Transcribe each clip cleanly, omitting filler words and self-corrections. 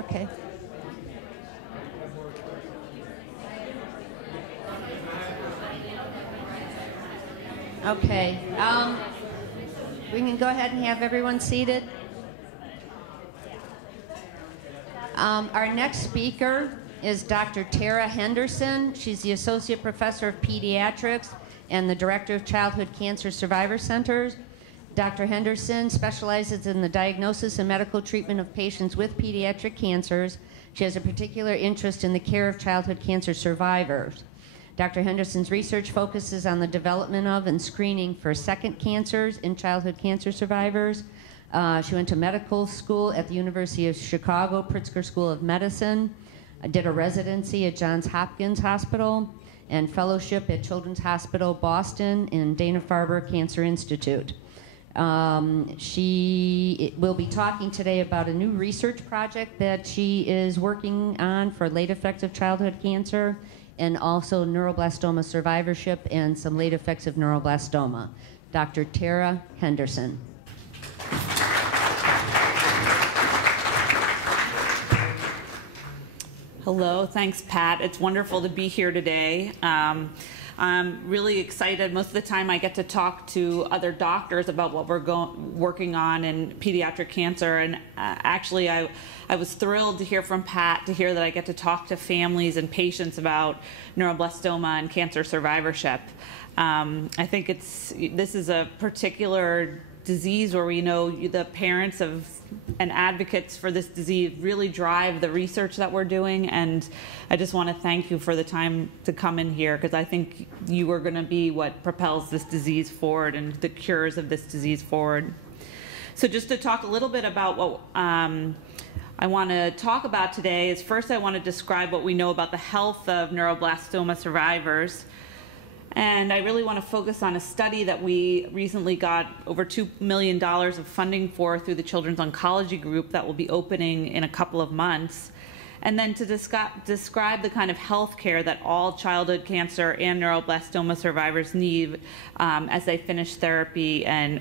Okay. Okay. We can go ahead and have everyone seated. Our next speaker is Dr. Tara Henderson. She's the Associate Professor of Pediatrics and the Director of Childhood Cancer Survivor Centers. Dr. Henderson specializes in the diagnosis and medical treatment of patients with pediatric cancers. She has a particular interest in the care of childhood cancer survivors. Dr. Henderson's research focuses on the development of and screening for second cancers in childhood cancer survivors. She went to medical school at the University of Chicago, Pritzker School of Medicine, did a residency at Johns Hopkins Hospital, and fellowship at Children's Hospital Boston and Dana-Farber Cancer Institute. She will be talking today about a new research project that she is working on for late effects of childhood cancer, and also neuroblastoma survivorship and some late effects of neuroblastoma. Dr. Tara Henderson. Hello, thanks, Pat. It's wonderful to be here today. I'm really excited. Most of the time I get to talk to other doctors about what we're working on in pediatric cancer, and actually I was thrilled to hear from Pat, to hear that I get to talk to families and patients about neuroblastoma and cancer survivorship. I think this is a particular disease where we know the parents of and advocates for this disease really drive the research that we're doing, and I just want to thank you for the time to come in here, because I think you are going to be what propels this disease forward and the cures of this disease forward. So just to talk a little bit about what I want to talk about today is, first I want to describe what we know about the health of neuroblastoma survivors. And I really want to focus on a study that we recently got over $2 million of funding for through the Children's Oncology Group that will be opening in a couple of months. And then to describe the kind of health care that all childhood cancer and neuroblastoma survivors need as they finish therapy and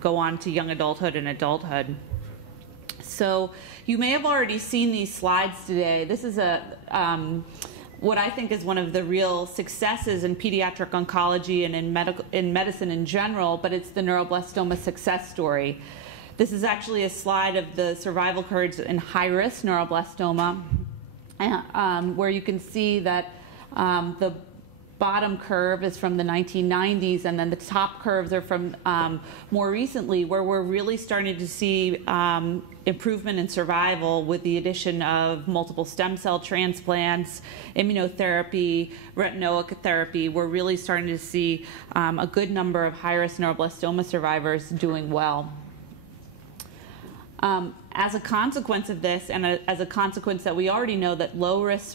go on to young adulthood and adulthood. So you may have already seen these slides today. This is what I think is one of the real successes in pediatric oncology and in medicine in general, but it's the neuroblastoma success story. This is actually a slide of the survival curves in high-risk neuroblastoma, where you can see that the bottom curve is from the 1990s, and then the top curves are from more recently, where we're really starting to see improvement in survival with the addition of multiple stem cell transplants, immunotherapy, retinoic therapy. We're really starting to see a good number of high-risk neuroblastoma survivors doing well. As a consequence of this, and as a consequence that we already know that low-risk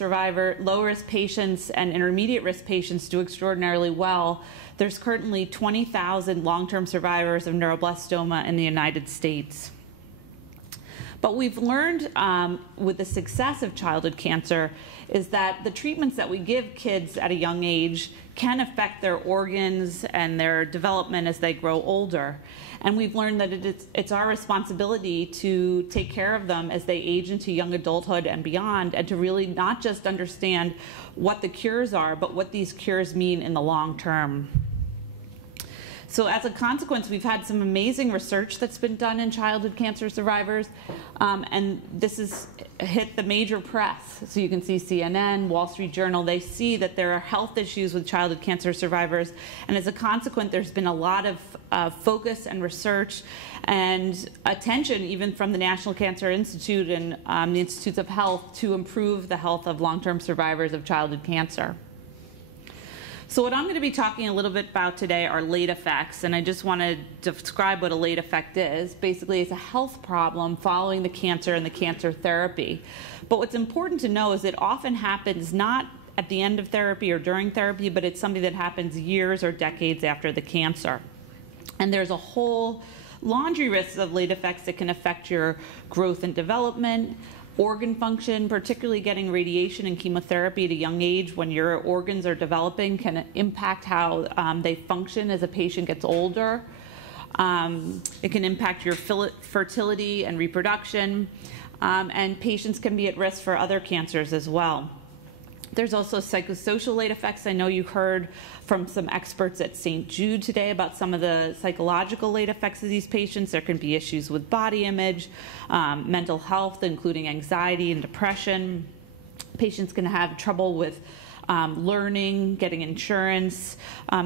patients and intermediate-risk patients do extraordinarily well, there's currently 20,000 long-term survivors of neuroblastoma in the United States. But we've learned with the success of childhood cancer is that the treatments that we give kids at a young age can affect their organs and their development as they grow older. And we've learned that it's our responsibility to take care of them as they age into young adulthood and beyond, and to really not just understand what the cures are, but what these cures mean in the long term. So as a consequence, we've had some amazing research that's been done in childhood cancer survivors, and this has hit the major press. So you can see CNN, Wall Street Journal, they see that there are health issues with childhood cancer survivors, and as a consequence, there's been a lot of focus and research and attention even from the National Cancer Institute and the Institutes of Health to improve the health of long-term survivors of childhood cancer. So what I'm going to be talking a little bit about today are late effects, and I just want to describe what a late effect is. Basically, it's a health problem following the cancer and the cancer therapy. But what's important to know is it often happens not at the end of therapy or during therapy, but it's something that happens years or decades after the cancer. And there's a whole laundry list of late effects that can affect your growth and development, organ function, particularly getting radiation and chemotherapy at a young age when your organs are developing can impact how they function as a patient gets older. It can impact your fertility and reproduction. and patients can be at risk for other cancers as well. There's also psychosocial late effects. I know you heard from some experts at St. Jude today about some of the psychological late effects of these patients. There can be issues with body image, mental health, including anxiety and depression. Patients can have trouble with learning, getting insurance.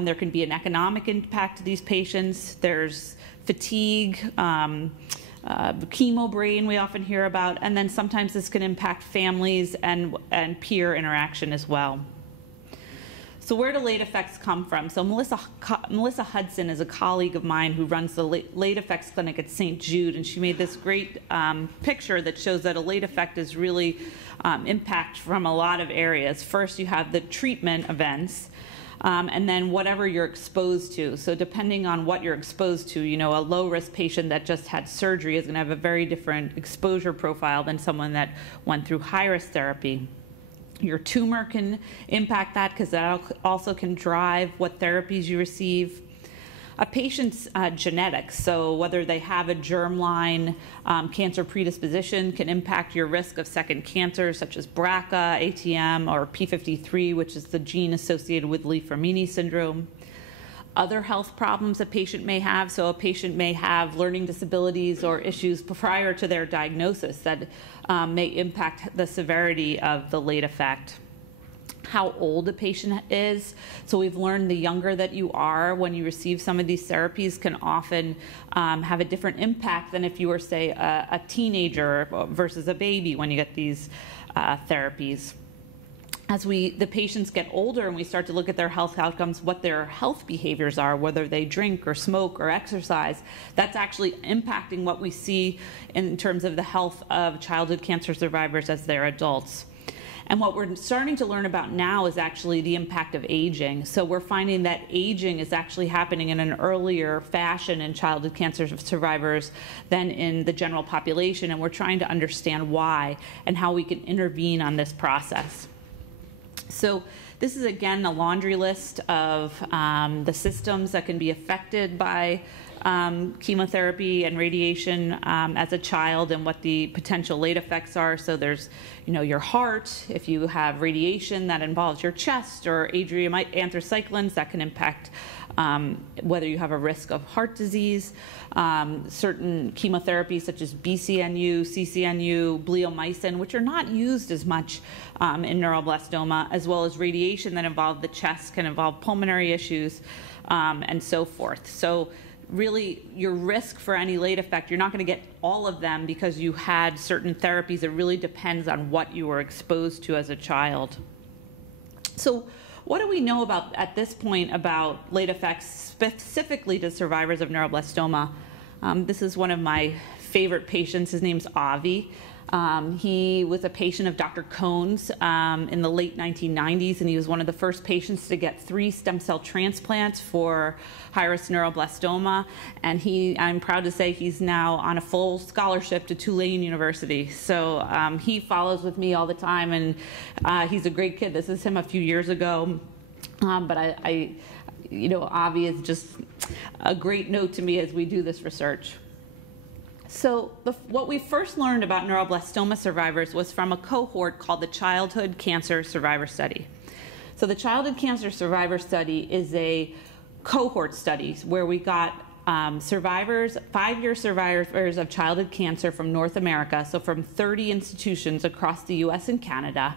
There can be an economic impact to these patients. There's fatigue, chemo brain we often hear about, and then sometimes this can impact families and peer interaction as well. So where do late effects come from? So Melissa Hudson is a colleague of mine who runs the late effects clinic at St. Jude, and she made this great picture that shows that a late effect is really impact from a lot of areas. First, you have the treatment events, and then whatever you're exposed to. So depending on what you're exposed to, a low-risk patient that just had surgery is going to have a very different exposure profile than someone that went through high-risk therapy. Your tumor can impact that because that also can drive what therapies you receive. A patient's genetics, so whether they have a germline cancer predisposition, can impact your risk of second cancer, such as BRCA, ATM, or P53, which is the gene associated with Li-Fraumeni syndrome. Other health problems a patient may have, so a patient may have learning disabilities or issues prior to their diagnosis that may impact the severity of the late effect. How old a patient is. So we've learned the younger that you are when you receive some of these therapies can often have a different impact than if you were, say, a teenager versus a baby when you get these therapies. As the patients get older and we start to look at their health outcomes, what their health behaviors are, whether they drink or smoke or exercise, that's actually impacting what we see in terms of the health of childhood cancer survivors as they're adults. And what we're starting to learn about now is actually the impact of aging. So we're finding that aging is actually happening in an earlier fashion in childhood cancer survivors than in the general population, and we're trying to understand why and how we can intervene on this process. So this is, again, a laundry list of the systems that can be affected by chemotherapy and radiation as a child and what the potential late effects are. So there's, your heart. If you have radiation that involves your chest, or anthracyclines, that can impact whether you have a risk of heart disease. Certain chemotherapies such as BCNU, CCNU, bleomycin, which are not used as much in neuroblastoma, as well as radiation that involve the chest, can involve pulmonary issues, and so forth. So really, your risk for any late effect, you're not going to get all of them because you had certain therapies. It really depends on what you were exposed to as a child. So what do we know at this point about late effects specifically to survivors of neuroblastoma? This is one of my favorite patients. His name's Avi. He was a patient of Dr. Cohn's in the late 1990s, and he was one of the first patients to get 3 stem cell transplants for high-risk neuroblastoma. And I'm proud to say he's now on a full scholarship to Tulane University. So he follows with me all the time, and he's a great kid. This is him a few years ago. But Avi is just a great note to me as we do this research. So what we first learned about neuroblastoma survivors was from a cohort called the Childhood Cancer Survivor Study. So the Childhood Cancer Survivor Study is a cohort study where we got survivors, 5-year survivors of childhood cancer from North America, so from 30 institutions across the US and Canada.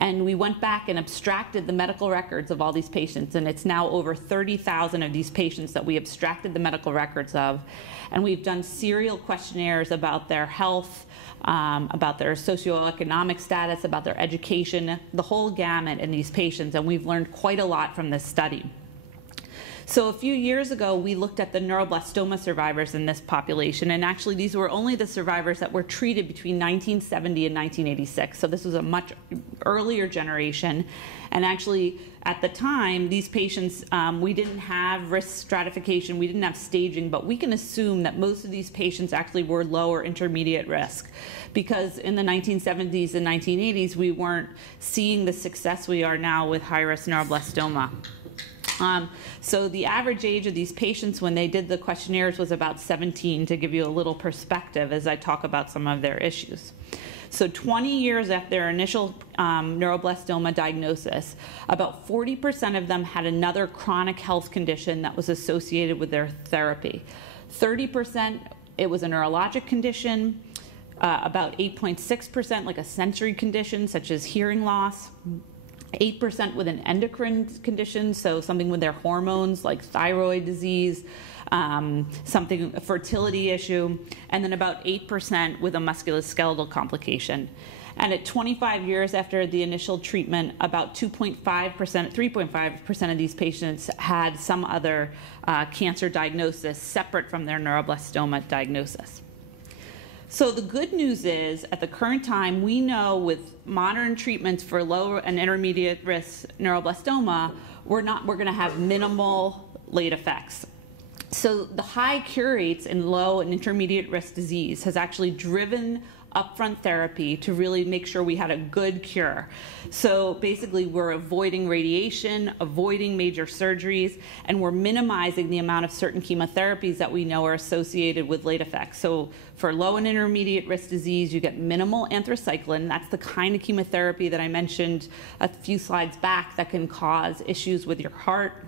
And we went back and abstracted the medical records of all these patients, and it's now over 30,000 of these patients that we abstracted the medical records of. And we've done serial questionnaires about their health, about their socioeconomic status, about their education, the whole gamut in these patients, and we've learned quite a lot from this study. So a few years ago, we looked at the neuroblastoma survivors in this population, and actually these were only the survivors that were treated between 1970 and 1986. So this was a much earlier generation, and actually at the time, these patients, we didn't have risk stratification, we didn't have staging, but we can assume that most of these patients actually were low or intermediate risk, because in the 1970s and 1980s, we weren't seeing the success we are now with high-risk neuroblastoma. So the average age of these patients when they did the questionnaires was about 17, to give you a little perspective as I talk about some of their issues. So 20 years after their initial neuroblastoma diagnosis, about 40% of them had another chronic health condition that was associated with their therapy. 30%, it was a neurologic condition, about 8.6% like a sensory condition such as hearing loss, 8% with an endocrine condition, so something with their hormones like thyroid disease, something, a fertility issue, and then about 8% with a musculoskeletal complication. And at 25 years after the initial treatment, about 3.5% of these patients had some other cancer diagnosis separate from their neuroblastoma diagnosis. So the good news is, at the current time, we know with modern treatments for low and intermediate risk neuroblastoma, we're going to have minimal late effects. So the high cure rates in low and intermediate risk disease has actually driven upfront therapy to really make sure we had a good cure. So basically we're avoiding radiation, avoiding major surgeries, and we're minimizing the amount of certain chemotherapies that we know are associated with late effects. So for low and intermediate risk disease, you get minimal anthracycline. That's the kind of chemotherapy that I mentioned a few slides back that can cause issues with your heart.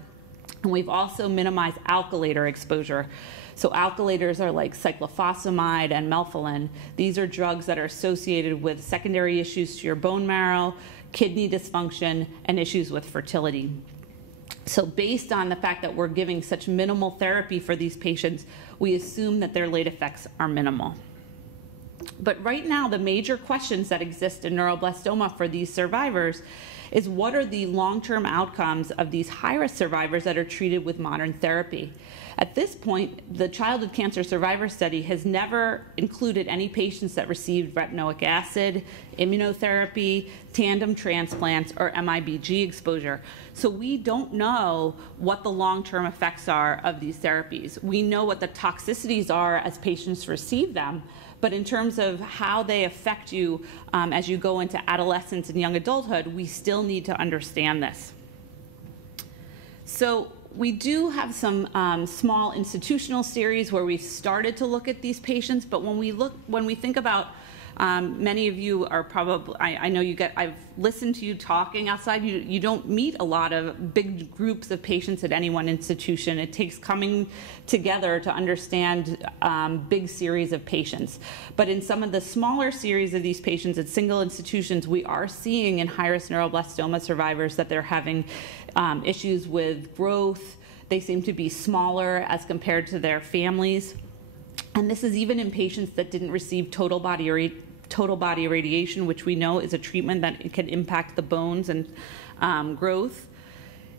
And we've also minimized alkylator exposure. So alkylators are like cyclophosphamide and melphalan. These are drugs that are associated with secondary issues to your bone marrow, kidney dysfunction, and issues with fertility. So based on the fact that we're giving such minimal therapy for these patients, we assume that their late effects are minimal. But right now, the major questions that exist in neuroblastoma for these survivors is, what are the long-term outcomes of these high-risk survivors that are treated with modern therapy? At this point, the Childhood Cancer Survivor Study has never included any patients that received retinoic acid, immunotherapy, tandem transplants, or MIBG exposure. So we don't know what the long-term effects are of these therapies. We know what the toxicities are as patients receive them, but in terms of how they affect you as you go into adolescence and young adulthood, we still need to understand this. So we do have some small institutional series where we've started to look at these patients, but when we think about, many of you are probably, I know I've listened to you talking outside, you don't meet a lot of big groups of patients at any one institution. It takes coming together to understand big series of patients. But in some of the smaller series of these patients at single institutions, we are seeing in high-risk neuroblastoma survivors that they're having issues with growth. They seem to be smaller as compared to their families. And this is even in patients that didn't receive total body irradiation, which we know is a treatment that can impact the bones and growth.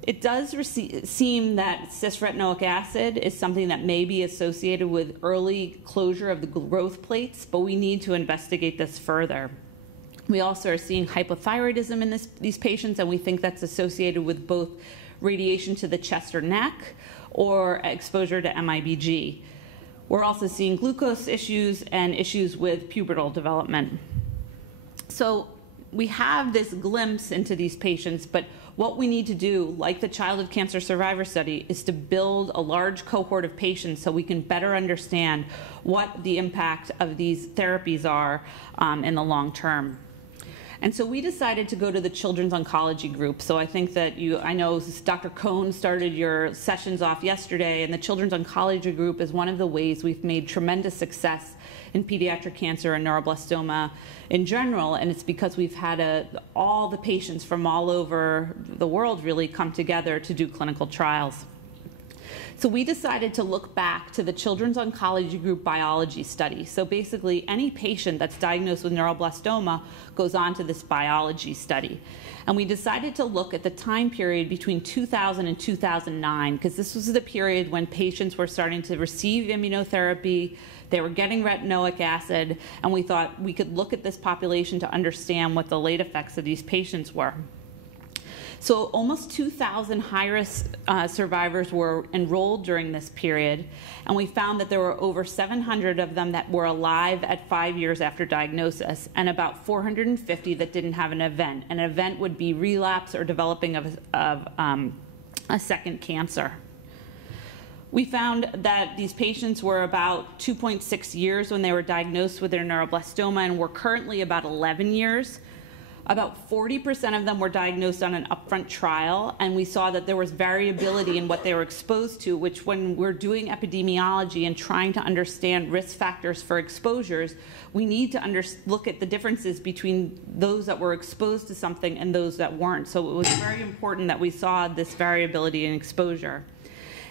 It does seem that cisretinoic acid is something that may be associated with early closure of the growth plates, but we need to investigate this further. We also are seeing hypothyroidism in these patients, and we think that's associated with both radiation to the chest or neck or exposure to MIBG. We're also seeing glucose issues and issues with pubertal development. So we have this glimpse into these patients, but what we need to do, like the Childhood Cancer Survivor Study, is to build a large cohort of patients so we can better understand what the impact of these therapies are in the long term. And so we decided to go to the Children's Oncology Group. So I think that I know Dr. Cohn started your sessions off yesterday, and the Children's Oncology Group is one of the ways we've made tremendous success in pediatric cancer and neuroblastoma in general, and it's because we've had all the patients from all over the world really come together to do clinical trials. So we decided to look back to the Children's Oncology Group biology study. So basically, any patient that's diagnosed with neuroblastoma goes on to this biology study. And we decided to look at the time period between 2000 and 2009, because this was the period when patients were starting to receive immunotherapy, they were getting retinoic acid, and we thought we could look at this population to understand what the late effects of these patients were. So almost 2,000 high-risk survivors were enrolled during this period, and we found that there were over 700 of them that were alive at 5 years after diagnosis, and about 450 that didn't have an event. An event would be relapse or developing of a second cancer. We found that these patients were about 2.6 years when they were diagnosed with their neuroblastoma, and were currently about 11 years. About 40% of them were diagnosed on an upfront trial, and we saw that there was variability in what they were exposed to, which when we're doing epidemiology and trying to understand risk factors for exposures, we need to look at the differences between those that were exposed to something and those that weren't. So it was very important that we saw this variability in exposure.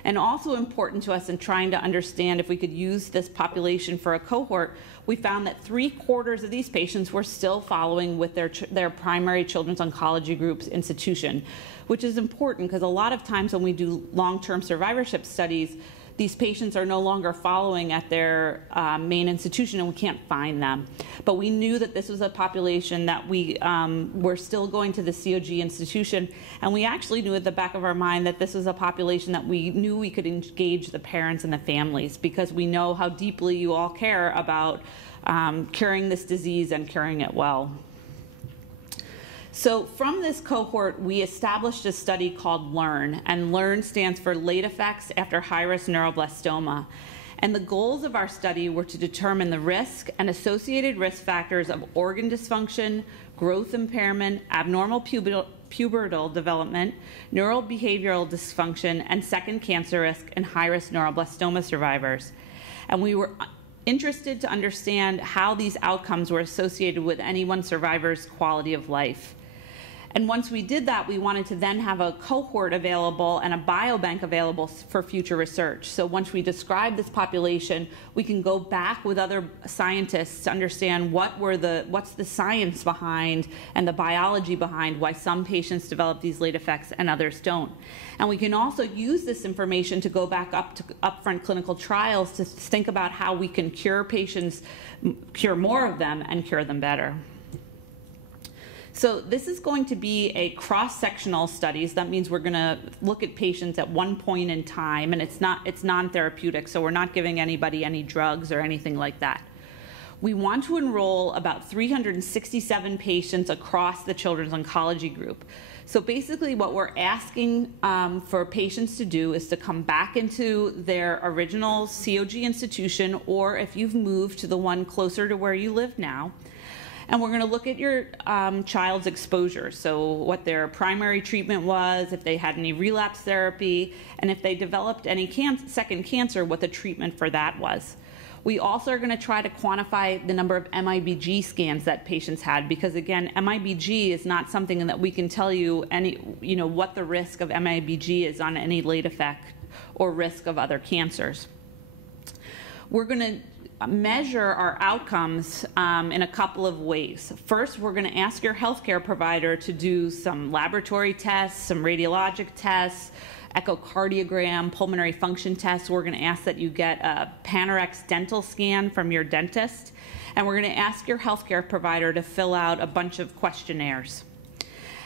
And also important to us in trying to understand if we could use this population for a cohort, we found that 3/4 of these patients were still following with their primary children's oncology group's institution, which is important because a lot of times when we do long-term survivorship studies, these patients are no longer following at their main institution and we can't find them. But we knew that this was a population that we were still going to the COG institution, and we actually knew at the back of our mind that this was a population that we knew we could engage the parents and the families, because we know how deeply you all care about curing this disease and curing it well. So from this cohort, we established a study called LEAHRN, and LEAHRN stands for Late Effects After High-Risk Neuroblastoma. And the goals of our study were to determine the risk and associated risk factors of organ dysfunction, growth impairment, abnormal pubertal development, neurobehavioral dysfunction, and second cancer risk in high-risk neuroblastoma survivors. And we were interested to understand how these outcomes were associated with any one survivor's quality of life. And once we did that, we wanted to then have a cohort available and a biobank available for future research. So once we describe this population, we can go back with other scientists to understand what's the science behind and the biology behind why some patients develop these late effects and others don't. And we can also use this information to go back up to upfront clinical trials to think about how we can cure patients, cure more of them, and cure them better. So this is going to be a cross-sectional study. So that means we're going to look at patients at one point in time, and it's non-therapeutic, so we're not giving anybody any drugs or anything like that. We want to enroll about 367 patients across the children's oncology group. So basically what we're asking for patients to do is to come back into their original COG institution, or if you've moved to the one closer to where you live now. And we're going to look at your child's exposure, so what their primary treatment was, if they had any relapse therapy, and if they developed any second cancer, what the treatment for that was. We also are going to try to quantify the number of MIBG scans that patients had, because again, MIBG is not something that we can tell you what the risk of MIBG is on any late effect or risk of other cancers. We're going to measure our outcomes in a couple of ways. First, we're going to ask your healthcare provider to do some laboratory tests, some radiologic tests, echocardiogram, pulmonary function tests. We're going to ask that you get a Panorex dental scan from your dentist, and we're going to ask your healthcare provider to fill out a bunch of questionnaires.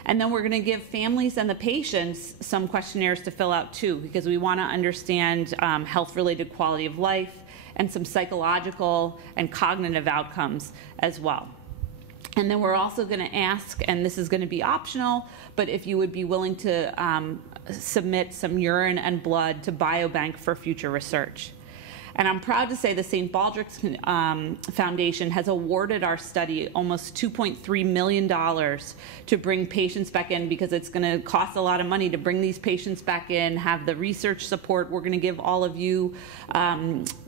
And then we're going to give families and the patients some questionnaires to fill out too, because we want to understand health-related quality of life and some psychological and cognitive outcomes as well. And then we're also going to ask, and this is going to be optional, but if you would be willing to submit some urine and blood to biobank for future research. And I'm proud to say the St. Baldrick's Foundation has awarded our study almost $2.3 million to bring patients back in, because it's going to cost a lot of money to bring these patients back in, have the research support. We're going to give all of you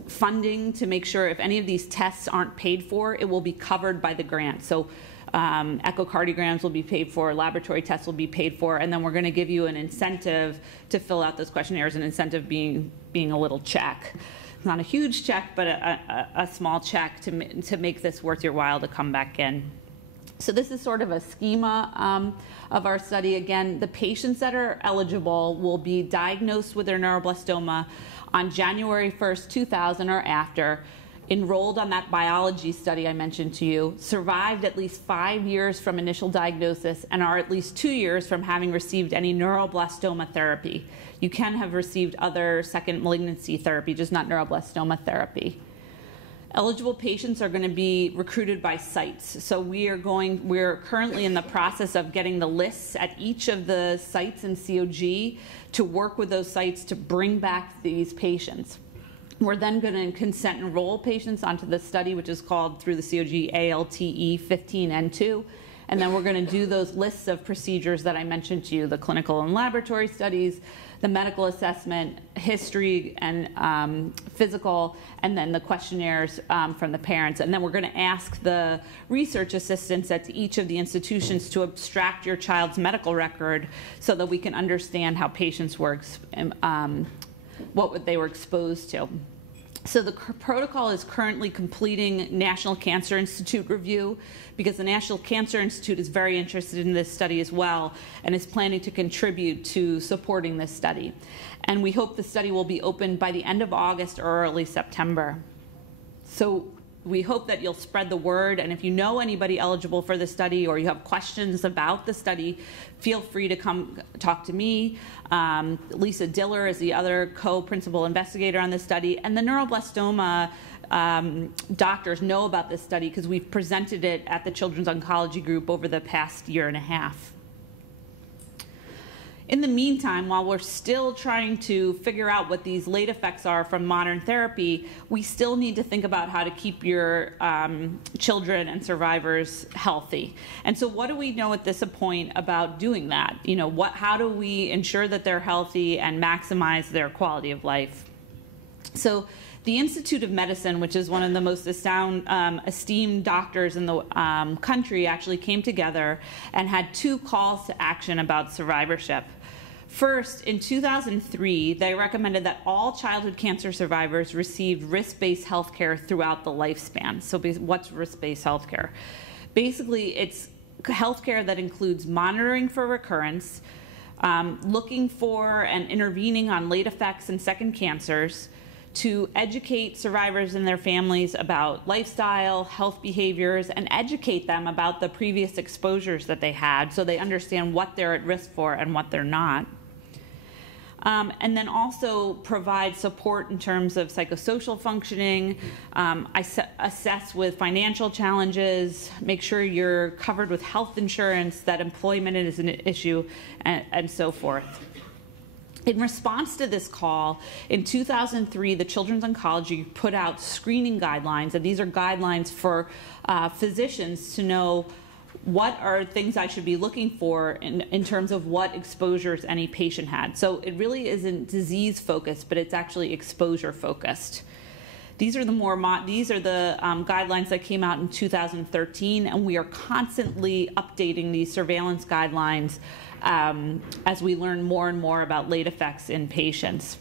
funding to make sure if any of these tests aren't paid for, it will be covered by the grant. So echocardiograms will be paid for, laboratory tests will be paid for, and then we're going to give you an incentive to fill out those questionnaires, an incentive being a little check. Not a huge check, but a small check to make this worth your while to come back in. So this is sort of a schema of our study. Again, the patients that are eligible will be diagnosed with their neuroblastoma on January 1st, 2000 or after, enrolled on that biology study I mentioned to you, survived at least 5 years from initial diagnosis, and are at least 2 years from having received any neuroblastoma therapy. You can have received other second malignancy therapy, just not neuroblastoma therapy. Eligible patients are going to be recruited by sites. So we're currently in the process of getting the lists at each of the sites in COG to work with those sites to bring back these patients. We're then going to consent enroll patients onto the study, which is called through the COG ALTE 15N2. And then we're going to do those lists of procedures that I mentioned to you, the clinical and laboratory studies, the medical assessment, history and physical, and then the questionnaires from the parents. And then we're going to ask the research assistants at each of the institutions to abstract your child's medical record so that we can understand how patients were, what they were exposed to. So the protocol is currently completing National Cancer Institute review because the National Cancer Institute is very interested in this study as well and is planning to contribute to supporting this study. And we hope the study will be open by the end of August or early September. So we hope that you'll spread the word, and if you know anybody eligible for the study or you have questions about the study, feel free to come talk to me. Lisa Diller is the other co-principal investigator on this study, and the neuroblastoma doctors know about this study because we've presented it at the Children's Oncology Group over the past year and a half. In the meantime, while we're still trying to figure out what these late effects are from modern therapy, we still need to think about how to keep your children and survivors healthy. And so what do we know at this point about doing that? You know, how do we ensure that they're healthy and maximize their quality of life? So the Institute of Medicine, which is one of the most esteemed doctors in the country, actually came together and had 2 calls to action about survivorship. First, in 2003, they recommended that all childhood cancer survivors receive risk-based health care throughout the lifespan. So what's risk-based health care? Basically, it's health care that includes monitoring for recurrence, looking for and intervening on late effects and second cancers, to educate survivors and their families about lifestyle, health behaviors, and educate them about the previous exposures that they had so they understand what they're at risk for and what they're not. And then also provide support in terms of psychosocial functioning, assess with financial challenges, make sure you're covered with health insurance, that employment is an issue, and so forth. In response to this call, in 2003, the Children's Oncology put out screening guidelines, and these are guidelines for physicians to know what are things I should be looking for in terms of what exposures any patient had. So it really isn't disease-focused, but it's actually exposure-focused. These are the guidelines that came out in 2013, and we are constantly updating these surveillance guidelines as we learn more and more about late effects in patients.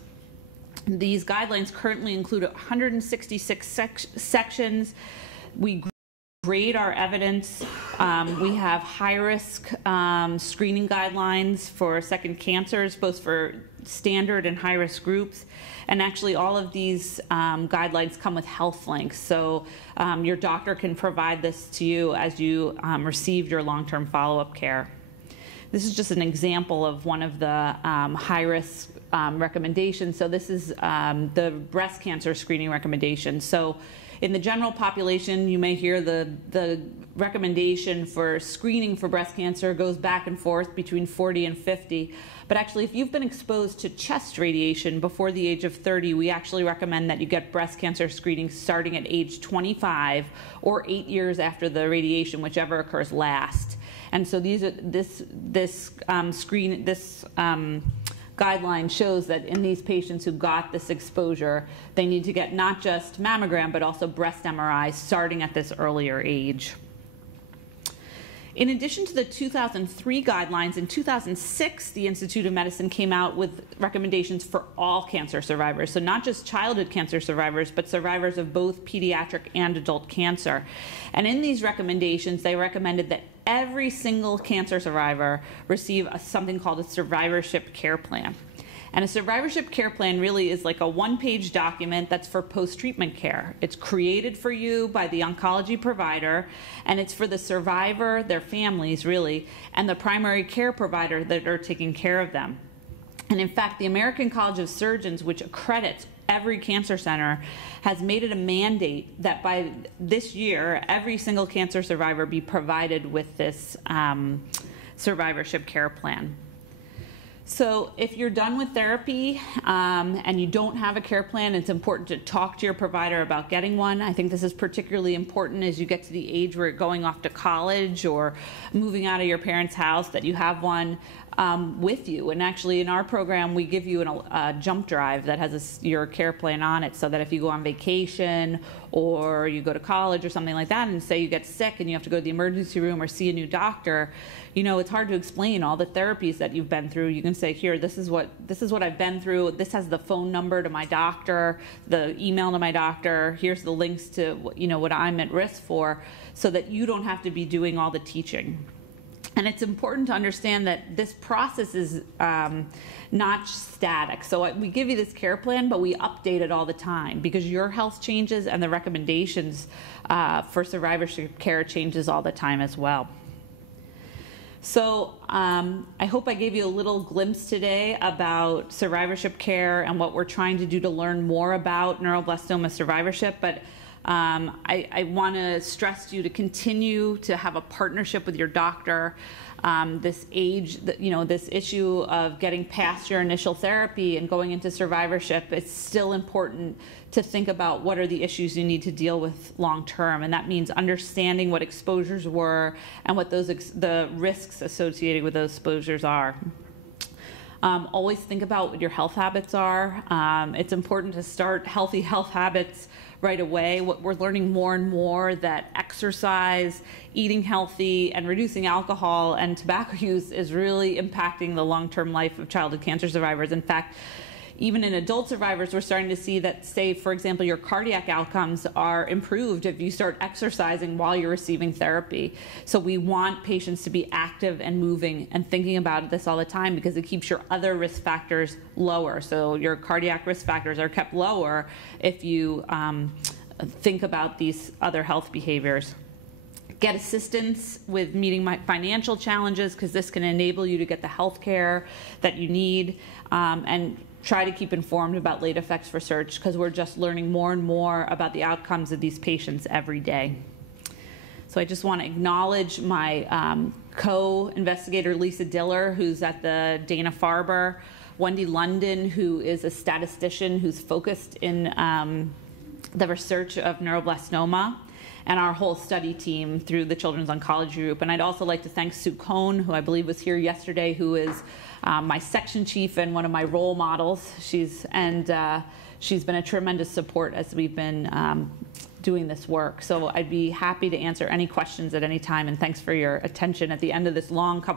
These guidelines currently include 166 sections. We grade our evidence. We have high-risk screening guidelines for second cancers, both for standard and high-risk groups. And actually, all of these guidelines come with health links. So your doctor can provide this to you as you receive your long-term follow-up care. This is just an example of one of the high-risk recommendations. So this is the breast cancer screening recommendation. So in the general population, you may hear the recommendation for screening for breast cancer goes back and forth between 40 and 50. But actually, if you've been exposed to chest radiation before the age of 30, we actually recommend that you get breast cancer screening starting at age 25 or 8 years after the radiation, whichever occurs last. And so this guideline shows that in these patients who got this exposure, they need to get not just mammogram, but also breast MRI starting at this earlier age. In addition to the 2003 guidelines, in 2006, the Institute of Medicine came out with recommendations for all cancer survivors. So not just childhood cancer survivors, but survivors of both pediatric and adult cancer. And in these recommendations, they recommended that every single cancer survivor receive something called a survivorship care plan. And a survivorship care plan really is like a one-page document that's for post-treatment care. It's created for you by the oncology provider, and it's for the survivor, their families really, and the primary care provider that are taking care of them. And in fact, the American College of Surgeons, which accredits every cancer center has made it a mandate that by this year, every single cancer survivor be provided with this survivorship care plan. So if you're done with therapy and you don't have a care plan, it's important to talk to your provider about getting one. I think this is particularly important as you get to the age where you're going off to college or moving out of your parents' house, that you have one with you. And actually in our program, we give you a jump drive that has your care plan on it, so that if you go on vacation or you go to college or something like that and say you get sick and you have to go to the emergency room or see a new doctor, you know, it's hard to explain all the therapies that you've been through. You can say, here, this is what I've been through. This has the phone number to my doctor, the email to my doctor. Here's the links to, you know, what I'm at risk for, so that you don't have to be doing all the teaching. And it's important to understand that this process is not static. So we give you this care plan, but we update it all the time because your health changes and the recommendations for survivorship care changes all the time as well. So I hope I gave you a little glimpse today about survivorship care and what we're trying to do to learn more about neuroblastoma survivorship. But I want to stress to you to continue to have a partnership with your doctor. This issue of getting past your initial therapy and going into survivorship, it's still important to think about what are the issues you need to deal with long term, and that means understanding what exposures were and what the risks associated with those exposures are. Always think about what your health habits are. It's important to start healthy health habits right away. We're learning more and more that exercise, eating healthy, and reducing alcohol and tobacco use is really impacting the long-term life of childhood cancer survivors. In fact, even in adult survivors, we're starting to see that, say, for example, your cardiac outcomes are improved if you start exercising while you're receiving therapy. So we want patients to be active and moving and thinking about this all the time because it keeps your other risk factors lower. So your cardiac risk factors are kept lower if you think about these other health behaviors. Get assistance with meeting financial challenges because this can enable you to get the health care that you need, and try to keep informed about late effects research because we're just learning more and more about the outcomes of these patients every day. So I just want to acknowledge my co-investigator, Lisa Diller, who's at the Dana-Farber, Wendy London, who is a statistician who's focused in the research of neuroblastoma, and our whole study team through the Children's Oncology Group. And I'd also like to thank Sue Cohn, who I believe was here yesterday, who is my section chief and one of my role models. She's been a tremendous support as we've been doing this work. So I'd be happy to answer any questions at any time, and thanks for your attention at the end of this long couple